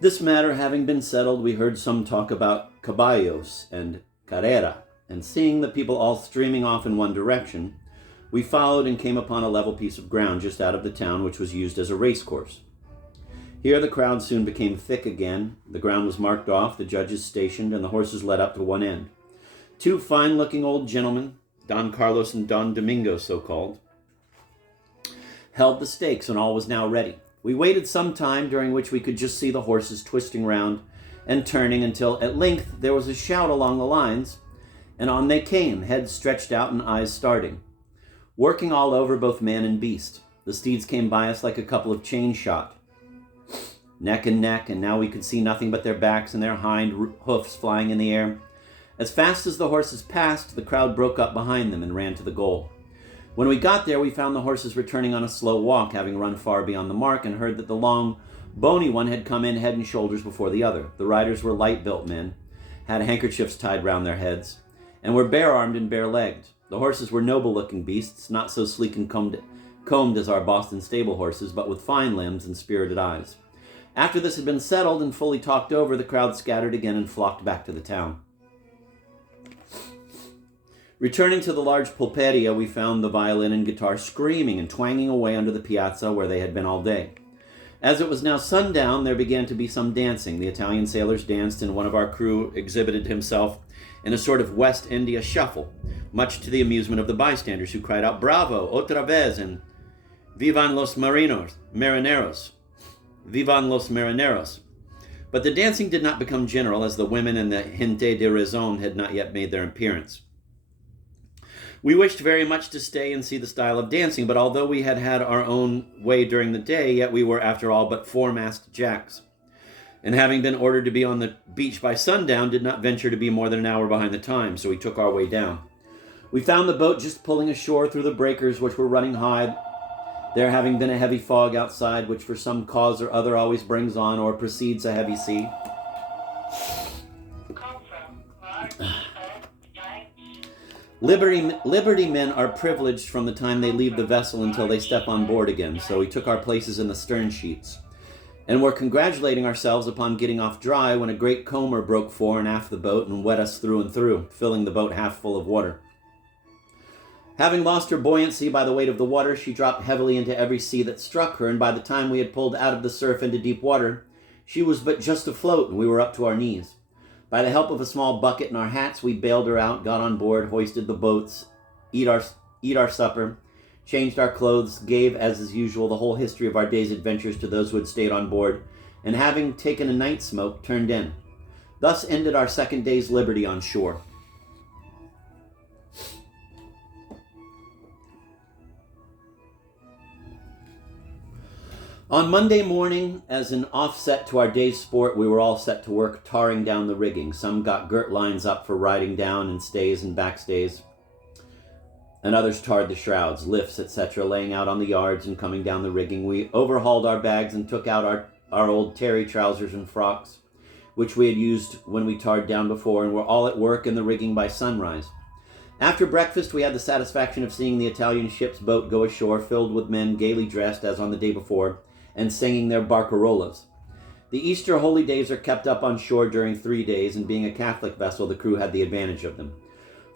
This matter having been settled, we heard some talk about caballos and carrera, and seeing the people all streaming off in one direction, we followed and came upon a level piece of ground just out of the town, which was used as a race course. Here the crowd soon became thick again. The ground was marked off, the judges stationed, and the horses led up to one end. Two fine-looking old gentlemen, Don Carlos and Don Domingo so-called, held the stakes, and all was now ready. We waited some time, during which we could just see the horses twisting round and turning, until at length there was a shout along the lines, and on they came, heads stretched out and eyes starting, working all over both man and beast. The steeds came by us like a couple of chain shot, neck and neck, and now we could see nothing but their backs and their hind hoofs flying in the air. As fast as the horses passed, the crowd broke up behind them and ran to the goal. When we got there, we found the horses returning on a slow walk, having run far beyond the mark, and heard that the long, bony one had come in head and shoulders before the other. The riders were light-built men, had handkerchiefs tied round their heads, and were bare-armed and bare-legged. The horses were noble-looking beasts, not so sleek and combed as our Boston stable horses, but with fine limbs and spirited eyes. After this had been settled and fully talked over, the crowd scattered again and flocked back to the town. Returning to the large pulperia, we found the violin and guitar screaming and twanging away under the piazza where they had been all day. As it was now sundown, there began to be some dancing. The Italian sailors danced, and one of our crew exhibited himself in a sort of West India shuffle, much to the amusement of the bystanders, who cried out, "Bravo, otra vez," and "Vivan los marineros, vivan los marineros." But the dancing did not become general, as the women and the gente de raison had not yet made their appearance. We wished very much to stay and see the style of dancing, but although we had had our own way during the day, yet we were, after all, but four-masked jacks, and having been ordered to be on the beach by sundown, did not venture to be more than an hour behind the time, so we took our way down. We found the boat just pulling ashore through the breakers, which were running high, there having been a heavy fog outside, which for some cause or other always brings on or precedes a heavy sea. Liberty men are privileged from the time they leave the vessel until they step on board again, so we took our places in the stern sheets, and were congratulating ourselves upon getting off dry when a great comber broke fore and aft the boat and wet us through and through, filling the boat half full of water. Having lost her buoyancy by the weight of the water, she dropped heavily into every sea that struck her, and by the time we had pulled out of the surf into deep water, she was but just afloat, and we were up to our knees. By the help of a small bucket and our hats, we bailed her out, got on board, hoisted the boats, eat our supper, changed our clothes, gave, as is usual, the whole history of our day's adventures to those who had stayed on board, and having taken a night smoke, turned in. Thus ended our second day's liberty on shore. On Monday morning, as an offset to our day's sport, we were all set to work tarring down the rigging. Some got girt lines up for riding down and stays and backstays, and others tarred the shrouds, lifts, etc., laying out on the yards and coming down the rigging. We overhauled our bags and took out our old terry trousers and frocks, which we had used when we tarred down before, and were all at work in the rigging by sunrise. After breakfast, we had the satisfaction of seeing the Italian ship's boat go ashore, filled with men gaily dressed as on the day before, and singing their barcarolas. The Easter holy days are kept up on shore during 3 days, and being a Catholic vessel, the crew had the advantage of them.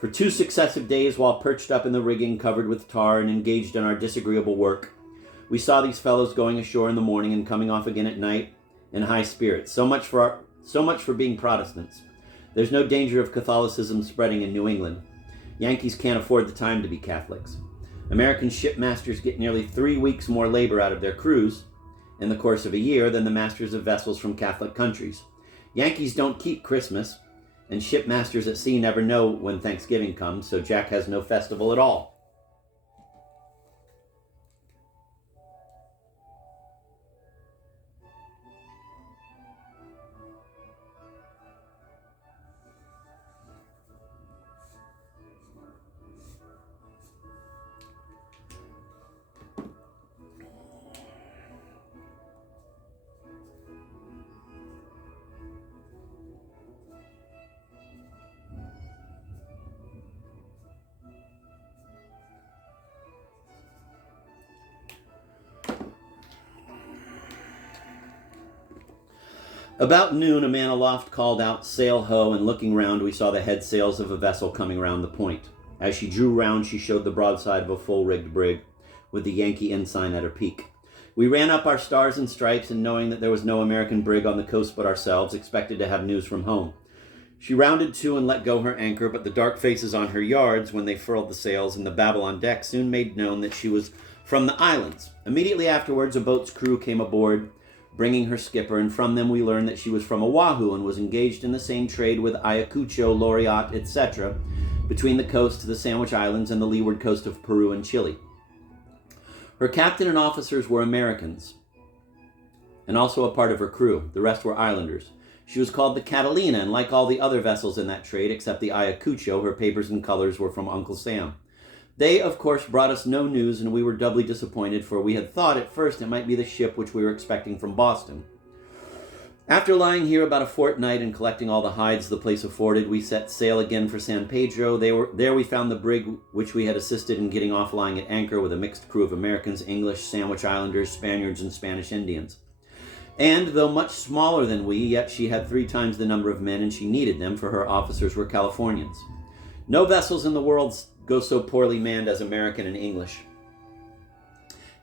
For 2 successive days, while perched up in the rigging, covered with tar, and engaged in our disagreeable work, we saw these fellows going ashore in the morning and coming off again at night in high spirits. So much for being Protestants. There's no danger of Catholicism spreading in New England. Yankees can't afford the time to be Catholics. American shipmasters get nearly 3 weeks more labor out of their crews in the course of a year than the masters of vessels from Catholic countries. Yankees don't keep Christmas, and shipmasters at sea never know when Thanksgiving comes, so Jack has no festival at all. About noon, a man aloft called out, "Sail ho," and looking round, we saw the head sails of a vessel coming round the point. As she drew round, she showed the broadside of a full-rigged brig, with the Yankee ensign at her peak. We ran up our stars and stripes, and knowing that there was no American brig on the coast but ourselves, expected to have news from home. She rounded to and let go her anchor, but the dark faces on her yards, when they furled the sails, and the babble on deck soon made known that she was from the islands. Immediately afterwards, a boat's crew came aboard, bringing her skipper, and from them we learned that she was from Oahu and was engaged in the same trade with Ayacucho, Loriotte, etc., between the coast to the Sandwich Islands and the leeward coast of Peru and Chile. Her captain and officers were Americans, and also a part of her crew. The rest were islanders. She was called the Catalina, and like all the other vessels in that trade, except the Ayacucho, her papers and colors were from Uncle Sam. They, of course, brought us no news, and we were doubly disappointed, for we had thought at first it might be the ship which we were expecting from Boston. After lying here about a fortnight and collecting all the hides the place afforded, we set sail again for San Pedro. There we found the brig which we had assisted in getting off lying at anchor, with a mixed crew of Americans, English, Sandwich Islanders, Spaniards, and Spanish Indians. And, though much smaller than we, yet she had 3 times the number of men, and she needed them, for her officers were Californians. No vessels in the world go so poorly manned as American and English,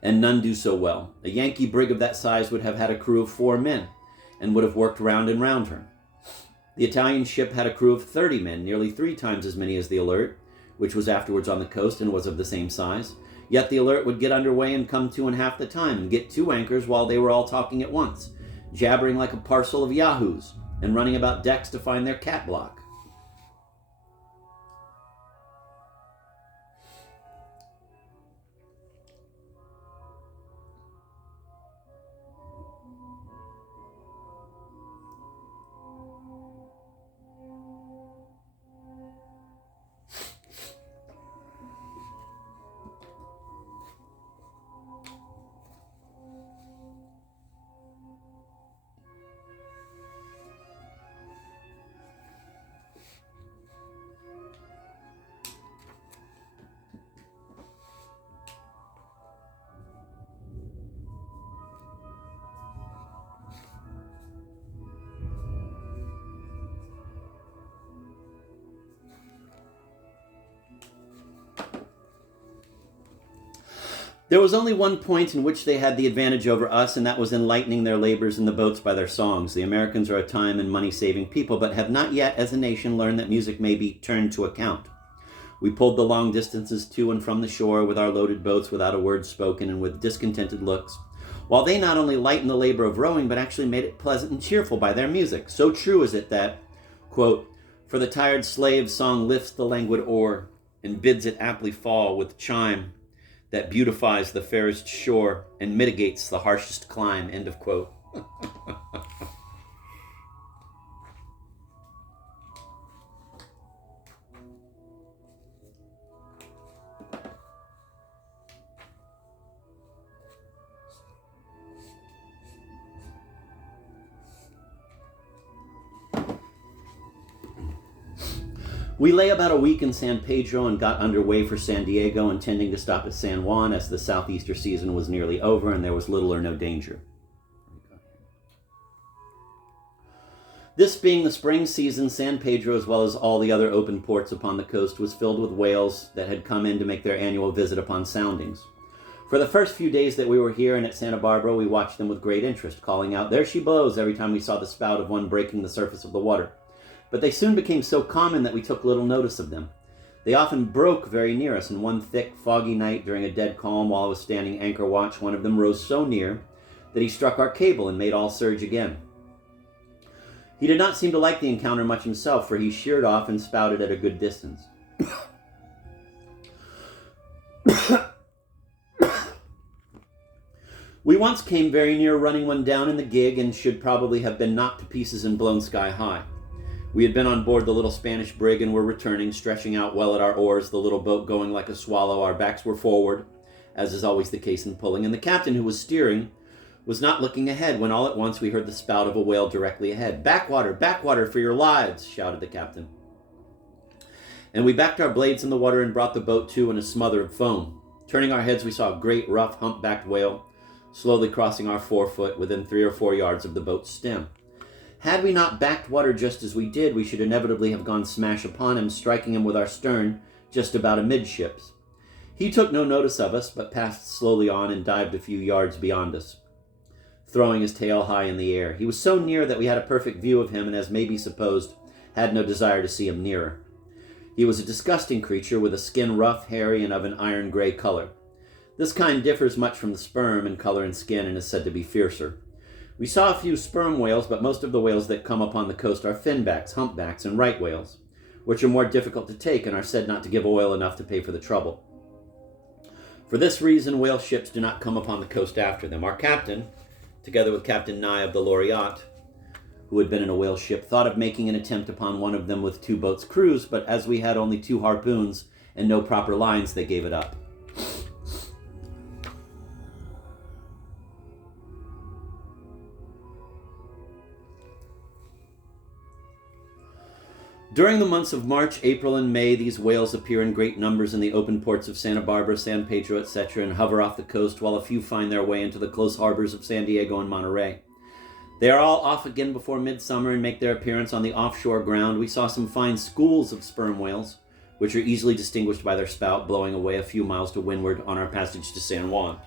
and none do so well. A Yankee brig of that size would have had a crew of 4 men, and would have worked round and round her. The Italian ship had a crew of 30 men, nearly 3 times as many as the Alert, which was afterwards on the coast and was of the same size. Yet the Alert would get under way and come to in half the time, and get 2 anchors while they were all talking at once, jabbering like a parcel of yahoos, and running about decks to find their cat block. There was only one point in which they had the advantage over us, and that was in lightening their labors in the boats by their songs. The Americans are a time and money-saving people, but have not yet, as a nation, learned that music may be turned to account. We pulled the long distances to and from the shore with our loaded boats without a word spoken and with discontented looks, while they not only lightened the labor of rowing, but actually made it pleasant and cheerful by their music. So true is it that, quote, "For the tired slave song lifts the languid oar, and bids it aptly fall with chime that beautifies the fairest shore and mitigates the harshest clime," end of quote. We lay about a week in San Pedro and got underway for San Diego, intending to stop at San Juan, as the southeaster season was nearly over and there was little or no danger. This being the spring season, San Pedro, as well as all the other open ports upon the coast, was filled with whales that had come in to make their annual visit upon soundings. For the first few days that we were here and at Santa Barbara, we watched them with great interest, calling out, "There she blows," every time we saw the spout of one breaking the surface of the water. But they soon became so common that we took little notice of them. They often broke very near us, and one thick, foggy night during a dead calm while I was standing anchor watch, one of them rose so near that he struck our cable and made all surge again. He did not seem to like the encounter much himself, for he sheered off and spouted at a good distance. We once came very near running one down in the gig, and should probably have been knocked to pieces and blown sky high. We had been on board the little Spanish brig and were returning, stretching out well at our oars, the little boat going like a swallow. Our backs were forward, as is always the case in pulling, and the captain, who was steering, was not looking ahead, when all at once we heard the spout of a whale directly ahead. Backwater for your lives," shouted the captain. And we backed our blades in the water and brought the boat to in a smother of foam. Turning our heads, we saw a great, rough, humpbacked whale slowly crossing our forefoot within 3 or 4 yards of the boat's stem. Had we not backed water just as we did, we should inevitably have gone smash upon him, striking him with our stern just about amidships. He took no notice of us, but passed slowly on and dived a few yards beyond us, throwing his tail high in the air. He was so near that we had a perfect view of him, and as may be supposed, had no desire to see him nearer. He was a disgusting creature, with a skin rough, hairy, and of an iron-gray color. This kind differs much from the sperm in color and skin, and is said to be fiercer. We saw a few sperm whales, but most of the whales that come upon the coast are finbacks, humpbacks, and right whales, which are more difficult to take and are said not to give oil enough to pay for the trouble. For this reason, whale ships do not come upon the coast after them. Our captain, together with Captain Nye of the Lorient, who had been in a whale ship, thought of making an attempt upon one of them with 2 boats' crews, but as we had only 2 harpoons and no proper lines, they gave it up. During the months of March, April, and May, these whales appear in great numbers in the open ports of Santa Barbara, San Pedro, etc., and hover off the coast, while a few find their way into the close harbors of San Diego and Monterey. They are all off again before midsummer and make their appearance on the offshore ground. We saw some fine schools of sperm whales, which are easily distinguished by their spout blowing away a few miles to windward on our passage to San Juan.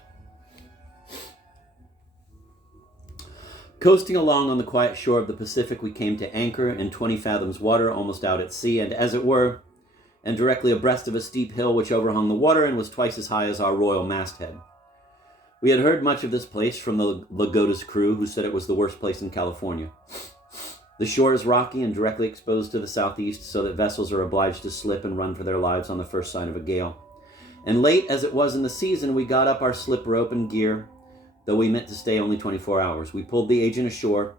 Coasting along on the quiet shore of the Pacific, we came to anchor in 20 fathoms water, almost out at sea, and as it were, and directly abreast of a steep hill which overhung the water and was twice as high as our royal masthead. We had heard much of this place from the Lagoda's crew, who said it was the worst place in California. The shore is rocky and directly exposed to the southeast, so that vessels are obliged to slip and run for their lives on the first sign of a gale. And late as it was in the season, we got up our slip rope and gear, though we meant to stay only 24 hours. We pulled the agent ashore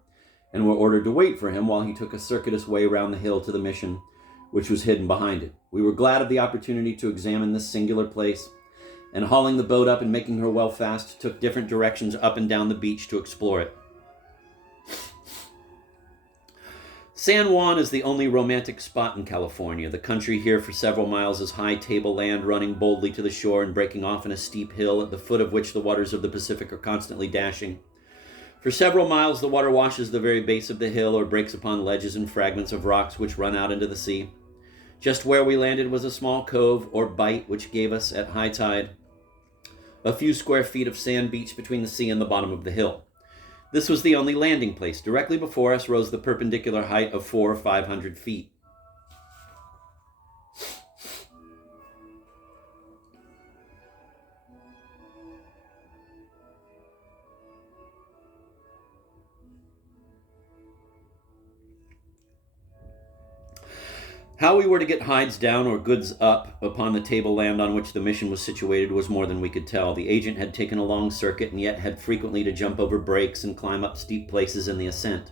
and were ordered to wait for him while he took a circuitous way round the hill to the mission, which was hidden behind it. We were glad of the opportunity to examine this singular place, and hauling the boat up and making her well fast, took different directions up and down the beach to explore it. San Juan is the only romantic spot in California. The country here for several miles is high tableland, running boldly to the shore and breaking off in a steep hill, at the foot of which the waters of the Pacific are constantly dashing. For several miles the water washes the very base of the hill or breaks upon ledges and fragments of rocks which run out into the sea. Just where we landed was a small cove or bight which gave us, at high tide, a few square feet of sand beach between the sea and the bottom of the hill. This was the only landing place. Directly before us rose the perpendicular height of 400 or 500 feet. How we were to get hides down or goods up upon the tableland on which the mission was situated was more than we could tell. The agent had taken a long circuit and yet had frequently to jump over breaks and climb up steep places in the ascent.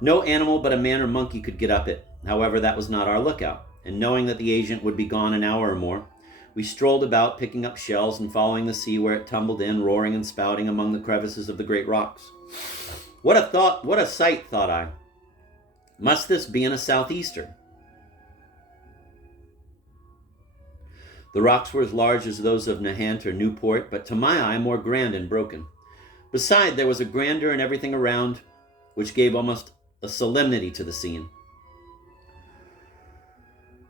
No animal but a man or monkey could get up it. However, that was not our lookout, and knowing that the agent would be gone an hour or more, we strolled about picking up shells and following the sea where it tumbled in, roaring and spouting among the crevices of the great rocks. What a sight, thought I. Must this be in a southeaster? The rocks were as large as those of Nahant or Newport, but to my eye more grand and broken. Beside, there was a grandeur in everything around, which gave almost a solemnity to the scene.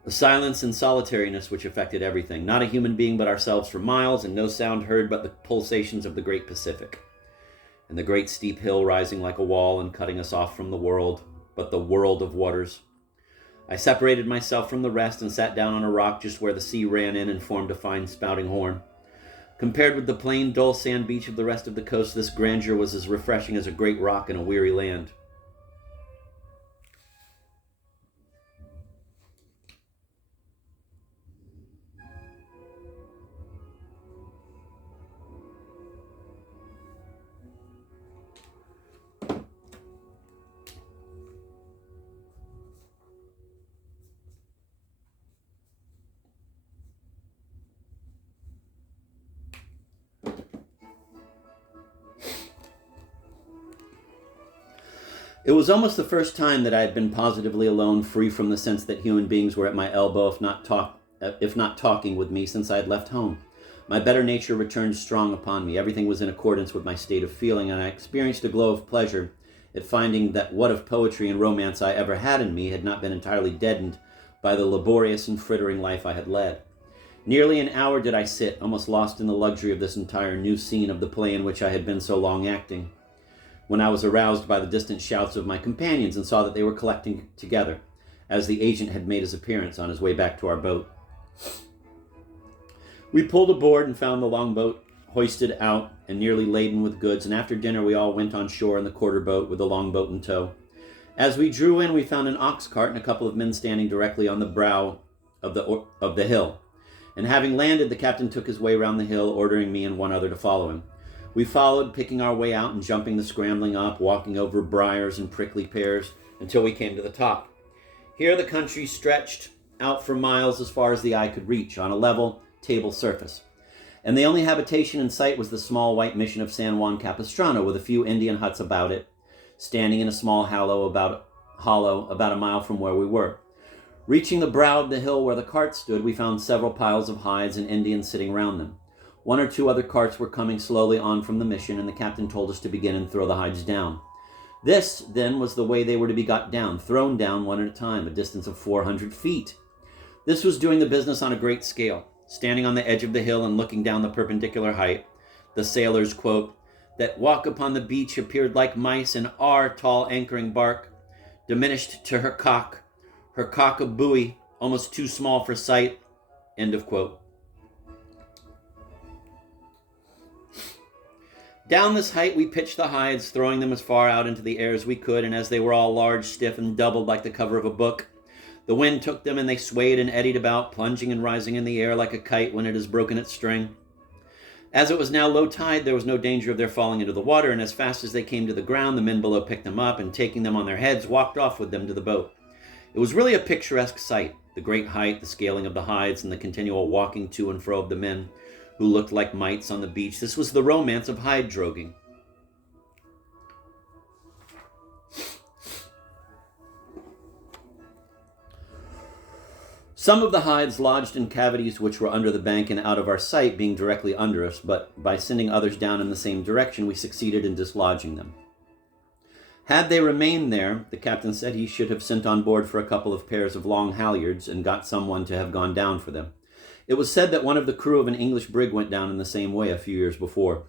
A silence and solitariness which affected everything. Not a human being but ourselves for miles, and no sound heard but the pulsations of the great Pacific, and the great steep hill rising like a wall and cutting us off from the world, but the world of waters. I separated myself from the rest and sat down on a rock just where the sea ran in and formed a fine spouting horn. Compared with the plain, dull sand beach of the rest of the coast, this grandeur was as refreshing as a great rock in a weary land. It was almost the first time that I had been positively alone, free from the sense that human beings were at my elbow, if not talking with me, since I had left home. My better nature returned strong upon me. Everything was in accordance with my state of feeling, and I experienced a glow of pleasure at finding that what of poetry and romance I ever had in me had not been entirely deadened by the laborious and frittering life I had led. Nearly an hour did I sit, almost lost in the luxury of this entire new scene of the play in which I had been so long acting, when I was aroused by the distant shouts of my companions and saw that they were collecting together, as the agent had made his appearance on his way back to our boat. We pulled aboard and found the longboat hoisted out and nearly laden with goods, and after dinner we all went on shore in the quarter boat with the longboat in tow. As we drew in, we found an ox cart and a couple of men standing directly on the brow of the hill. And having landed, the captain took his way round the hill, ordering me and one other to follow him. We followed, picking our way out and jumping the scrambling up, walking over briars and prickly pears, until we came to the top. Here the country stretched out for miles as far as the eye could reach, on a level, table surface. And the only habitation in sight was the small white mission of San Juan Capistrano, with a few Indian huts about it, standing in a small hollow about a mile from where we were. Reaching the brow of the hill where the cart stood, we found several piles of hides and Indians sitting round them. One or two other carts were coming slowly on from the mission, and the captain told us to begin and throw the hides down. This, then, was the way they were to be got down, thrown down one at a time, a distance of 400 feet. This was doing the business on a great scale. Standing on the edge of the hill and looking down the perpendicular height, the sailors, quote, that walk upon the beach appeared like mice in our tall anchoring bark, diminished to her cock a buoy, almost too small for sight, end of quote. Down this height we pitched the hides, throwing them as far out into the air as we could, and as they were all large, stiff, and doubled like the cover of a book, the wind took them and they swayed and eddied about, plunging and rising in the air like a kite when it has broken its string. As it was now low tide, there was no danger of their falling into the water, and as fast as they came to the ground, the men below picked them up, and taking them on their heads, walked off with them to the boat. It was really a picturesque sight, the great height, the scaling of the hides, and the continual walking to and fro of the men, who looked like mites on the beach. This was the romance of hide droghing. Some of the hides lodged in cavities which were under the bank and out of our sight, being directly under us, but by sending others down in the same direction, we succeeded in dislodging them. Had they remained there, the captain said he should have sent on board for a couple of pairs of long halyards and got someone to have gone down for them. It was said that one of the crew of an English brig went down in the same way a few years before.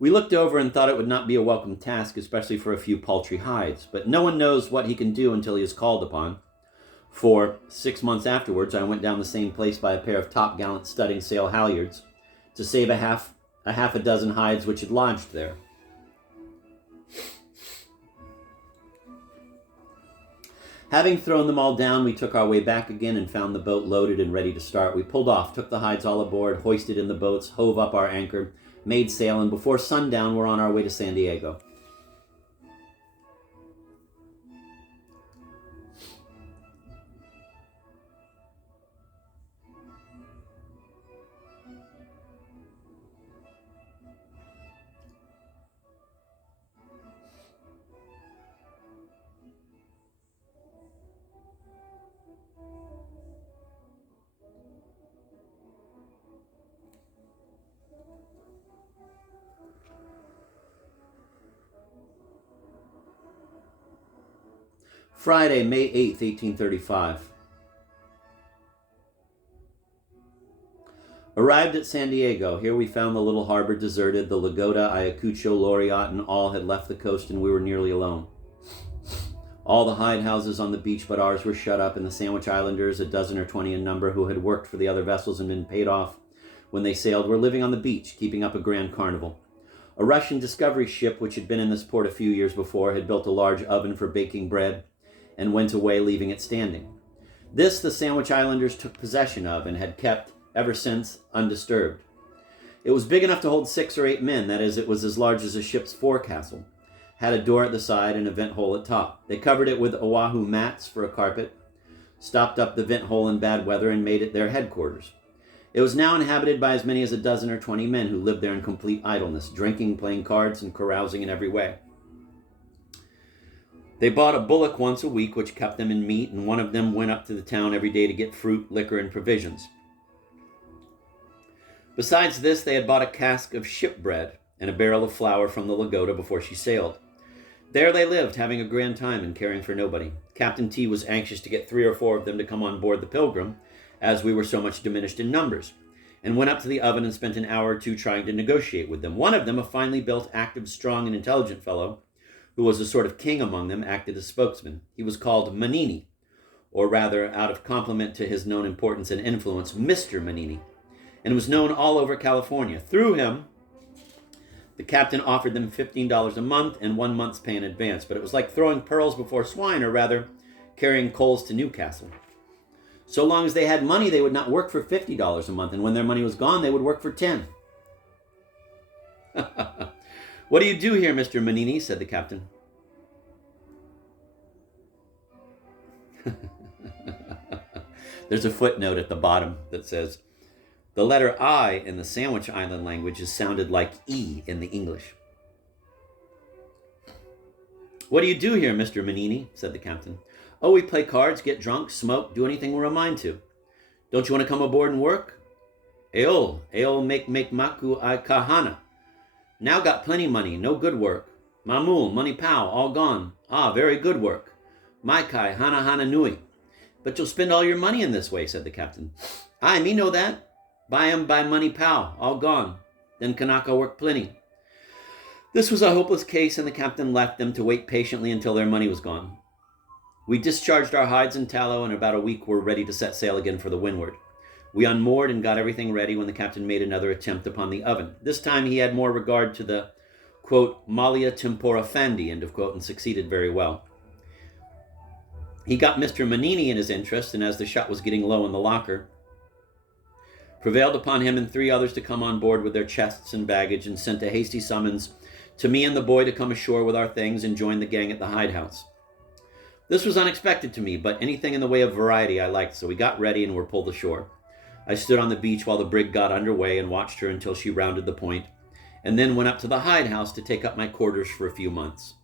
We looked over and thought it would not be a welcome task, especially for a few paltry hides, but no one knows what he can do until he is called upon. For 6 months afterwards, I went down the same place by a pair of top-gallant studding sail halyards to save a half a dozen hides which had lodged there. Having thrown them all down, we took our way back again and found the boat loaded and ready to start. We pulled off, took the hides all aboard, hoisted in the boats, hove up our anchor, made sail, and before sundown were on our way to San Diego. Friday, May 8th, 1835. Arrived at San Diego. Here we found the little harbor deserted. The Lagoda, Ayacucho, Loriotte, and all had left the coast, and we were nearly alone. All the hide houses on the beach but ours were shut up, and the Sandwich Islanders, a dozen or 20 in number, who had worked for the other vessels and been paid off when they sailed, were living on the beach, keeping up a grand carnival. A Russian discovery ship, which had been in this port a few years before, had built a large oven for baking bread, and went away, leaving it standing. This the Sandwich Islanders took possession of and had kept ever since undisturbed. It was big enough to hold 6 or 8 men, that is, it was as large as a ship's forecastle, had a door at the side and a vent hole at top. They covered it with Oahu mats for a carpet, stopped up the vent hole in bad weather, and made it their headquarters. It was now inhabited by as many as a dozen or 20 men who lived there in complete idleness, drinking, playing cards, and carousing in every way. They bought a bullock once a week, which kept them in meat, and one of them went up to the town every day to get fruit, liquor, and provisions. Besides this, they had bought a cask of ship bread and a barrel of flour from the Lagoda before she sailed. There they lived, having a grand time and caring for nobody. Captain T was anxious to get 3 or 4 of them to come on board the Pilgrim, as we were so much diminished in numbers, and went up to the oven and spent an hour or two trying to negotiate with them. One of them, a finely built, active, strong, and intelligent fellow, who was a sort of king among them, acted as spokesman. He was called Manini, or rather, out of compliment to his known importance and influence, Mr. Manini, and was known all over California. Through him, the captain offered them $15 a month and 1 month's pay in advance, but it was like throwing pearls before swine, or rather, carrying coals to Newcastle. So long as they had money, they would not work for $50 a month, and when their money was gone, they would work for 10. What do you do here, Mr. Manini? Said the captain. There's a footnote at the bottom that says, the letter I in the Sandwich Island language is sounded like E in the English. What do you do here, Mr. Manini? Said the captain. Oh, we play cards, get drunk, smoke, do anything we're a mind to. Don't you want to come aboard and work? Eol make maku I kahana. Now got plenty money, no good work. Mamul, money pow, all gone. Ah, very good work. Mai kai, hana nui. But you'll spend all your money in this way, said the captain. I, me know that. Buy money pow, all gone. Then Kanaka work plenty. This was a hopeless case, and the captain left them to wait patiently until their money was gone. We discharged our hides and tallow, and in about a week were ready to set sail again for the windward. We unmoored and got everything ready when the captain made another attempt upon the oven. This time he had more regard to the, quote, malia tempora fandi, end of quote, and succeeded very well. He got Mr. Manini in his interest, and as the shot was getting low in the locker, prevailed upon him and 3 others to come on board with their chests and baggage, and sent a hasty summons to me and the boy to come ashore with our things and join the gang at the hidehouse. This was unexpected to me, but anything in the way of variety I liked, so we got ready and were pulled ashore. I stood on the beach while the brig got underway and watched her until she rounded the point, and then went up to the hidehouse to take up my quarters for a few months.